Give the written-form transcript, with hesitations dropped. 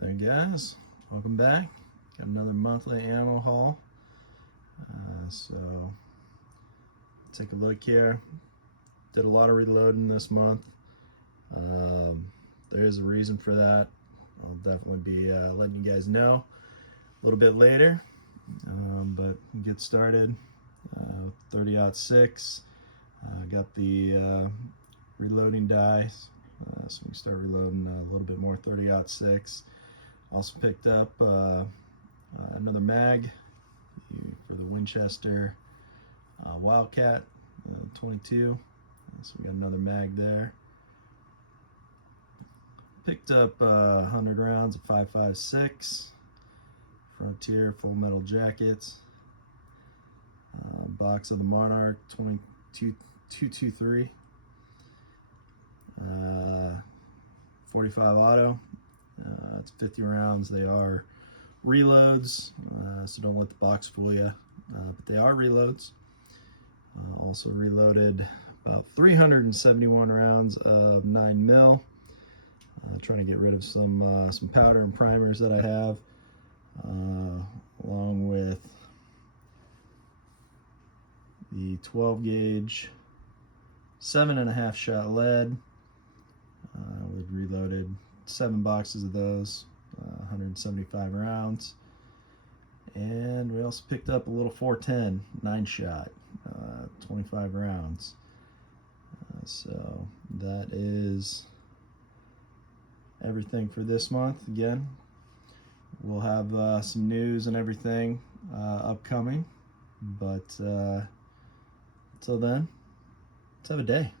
There guys, welcome back. Got another monthly ammo haul. So take a look here. Did a lot of reloading this month. There is a reason for that. I'll definitely be letting you guys know a little bit later. But get started. 30-06. Got the reloading dice, so we can start reloading a little bit more 30-06. Also picked up another mag for the Winchester Wildcat 22. So we got another mag there. Picked up 100 rounds of 5.56 Frontier full metal jackets. Box of the Monarch 223. 45 auto. It's 50 rounds. They are reloads, so don't let the box fool you. But they are reloads. Also reloaded about 371 rounds of 9mm. Trying to get rid of some powder and primers that I have, along with the 12 gauge 7.5 shot lead. We've reloaded 7 boxes of those, 175 rounds. And we also picked up a little 410 9 shot, 25 rounds. So that is everything for this month. Again, we'll have some news and everything upcoming, but until then, let's have a day.